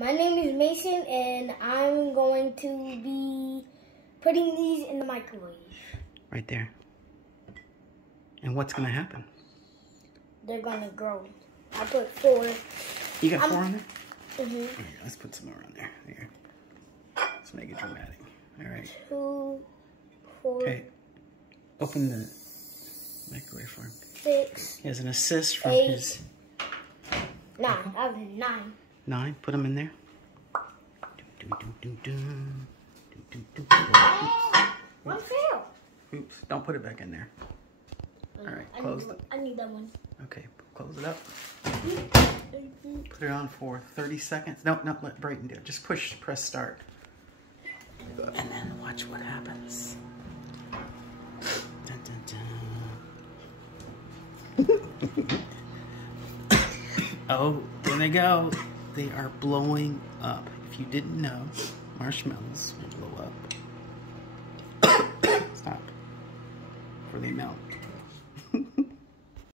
My name is Mason, and I'm going to be putting these in the microwave. Right there. And what's going to happen? They're going to grow. I put 4. You got 4 on there? Mm-hmm. Here, let's put some more on there. Here. Let's make it dramatic. All right. 2, 4. Okay. Open the microwave for him. 6. He has an assist from 8, his... 9. I have 9. 9. Put them in there. One fail. Oops. Don't put it back in there. All right. Close it. I need that one. Okay. Close it up. Put it on for 30 seconds. No, let Brayton do it. Just press start. And then watch what happens. Dun, dun, dun. Oh, there they go. They are blowing up. If you didn't know, marshmallows will blow up. Stop. Before they melt.